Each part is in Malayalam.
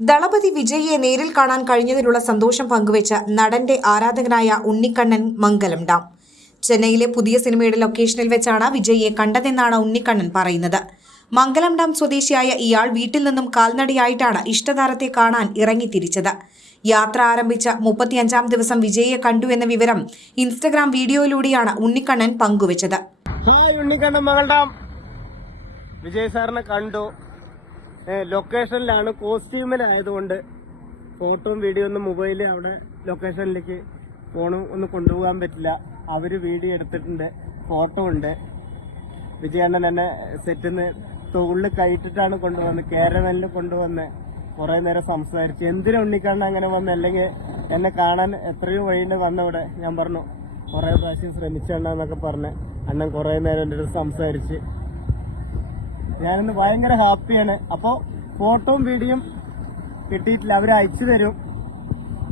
ദളപതി വിജയിയെ നേരിൽ കാണാൻ കഴിഞ്ഞതിലുള്ള സന്തോഷം പങ്കുവെച്ച നടന്റെ ആരാധകനായ ഉണ്ണിക്കണ്ണൻ മംഗലം ഡാം. ചെന്നൈയിലെ പുതിയ സിനിമയുടെ ലൊക്കേഷനിൽ വെച്ചാണ് വിജയിയെ കണ്ടതെന്നാണ് ഉണ്ണിക്കണ്ണൻ പറയുന്നത്. മംഗലം ഡാം സ്വദേശിയായ ഇയാൾ വീട്ടിൽ നിന്നും കാൽനടയായിട്ടാണ് ഇഷ്ടതാരത്തെ കാണാൻ ഇറങ്ങിത്തിരിച്ചത്. യാത്ര ആരംഭിച്ച 35-ാം ദിവസം വിജയിയെ കണ്ടു എന്ന വിവരം ഇൻസ്റ്റഗ്രാം വീഡിയോയിലൂടെയാണ് ഉണ്ണിക്കണ്ണൻ പങ്കുവച്ചത്. ഹായ് ഉണ്ണിക്കണ്ണൻ മംഗലം ഡാം. വിജയ് സാറിനെ കണ്ടു. ലൊക്കേഷനിലാണ്, കോസ്റ്റ്യൂമിലായതുകൊണ്ട് ഫോട്ടോയും വീഡിയോ ഒന്നും മൊബൈലിൽ അവിടെ ലൊക്കേഷനിലേക്ക് ഫോണും ഒന്നും കൊണ്ടുപോകാൻ പറ്റില്ല. അവര് വീഡിയോ എടുത്തിട്ടുണ്ട്, ഫോട്ടോ ഉണ്ട്. വിജയണ്ണൻ എന്നെ സെറ്റിന്ന് തൊഴിൽ കയറ്റിട്ടാണ് കൊണ്ടുവന്നത്, കാരവനിൽ കൊണ്ടുവന്ന് കുറെ നേരം സംസാരിച്ചു. എന്തിനാ ഉണ്ണിക്കണ്ണൻ അങ്ങനെ വന്ന്, അല്ലെങ്കിൽ എന്നെ കാണാൻ എത്രയോ വഴിയുണ്ട് വന്നവിടെ. ഞാൻ പറഞ്ഞു കുറെ പ്രാവശ്യം ശ്രമിച്ചെണ്ണന്നൊക്കെ പറഞ്ഞ് അണ്ണൻ കുറെ നേരം എൻ്റെ അടുത്ത് സംസാരിച്ച്. ഞാനിന്ന് ഭയങ്കര ഹാപ്പിയാണ്. അപ്പോൾ ഫോട്ടോയും വീഡിയോയും കിട്ടിയിട്ടില്ല, അവർ അയച്ചു തരും.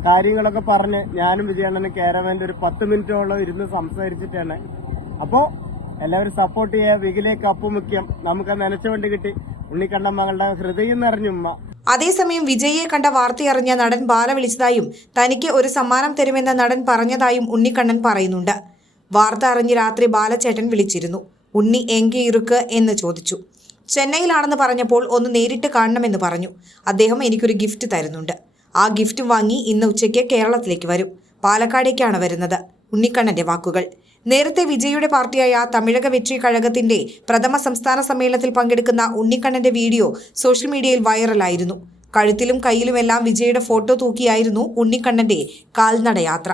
കാര്യങ്ങളൊക്കെ പറഞ്ഞ് ഞാനും വിജയണ്ണനും കാരവന്റെ ഒരു 10 മിനിറ്റോളം ഇരുന്ന് സംസാരിച്ചിട്ടാണ്. അപ്പോൾ എല്ലാവരും സപ്പോർട്ട് ചെയ്യുക. വികിലേക്ക് അപ്പു മുഖ്യം. നമുക്ക് നനച്ച വണ്ടി കിട്ടി. ഉണ്ണിക്കണ്ണൻ മകളുടെ ഹൃദയം നിറഞ്ഞുമ്മ. അതേസമയം വിജയിയെ കണ്ട വാർത്തയറിഞ്ഞ നടൻ ബാല വിളിച്ചതായും തനിക്ക് ഒരു സമ്മാനം തരുമെന്ന് നടൻ പറഞ്ഞതായും ഉണ്ണിക്കണ്ണൻ പറയുന്നുണ്ട്. വാർത്ത അറിഞ്ഞ് രാത്രി ബാലച്ചേട്ടൻ വിളിച്ചിരുന്നു. ഉണ്ണി എങ്കെ ഇറുക്ക് എന്ന് ചോദിച്ചു. ചെന്നൈയിലാണെന്ന് പറഞ്ഞപ്പോൾ ഒന്ന് നേരിട്ട് കാണണമെന്ന് പറഞ്ഞു. അദ്ദേഹം എനിക്കൊരു ഗിഫ്റ്റ് തരുന്നുണ്ട്. ആ ഗിഫ്റ്റ് വാങ്ങി ഇന്ന് ഉച്ചയ്ക്ക് കേരളത്തിലേക്ക് വരും. പാലക്കാടേക്കാണ് വരുന്നത്. ഉണ്ണിക്കണ്ണന്റെ വാക്കുകൾ. നേരത്തെ വിജയിയുടെ പാർട്ടിയായ തമിഴക വെട്രി കഴകത്തിന്റെ പ്രഥമ സംസ്ഥാന സമ്മേളനത്തിൽ പങ്കെടുക്കുന്ന ഉണ്ണിക്കണ്ണന്റെ വീഡിയോ സോഷ്യൽ മീഡിയയിൽ വൈറലായിരുന്നു. കഴുത്തിലും കയ്യിലുമെല്ലാം വിജയിയുടെ ഫോട്ടോ തൂക്കിയായിരുന്നു ഉണ്ണിക്കണ്ണന്റെ കാൽനടയാത്ര.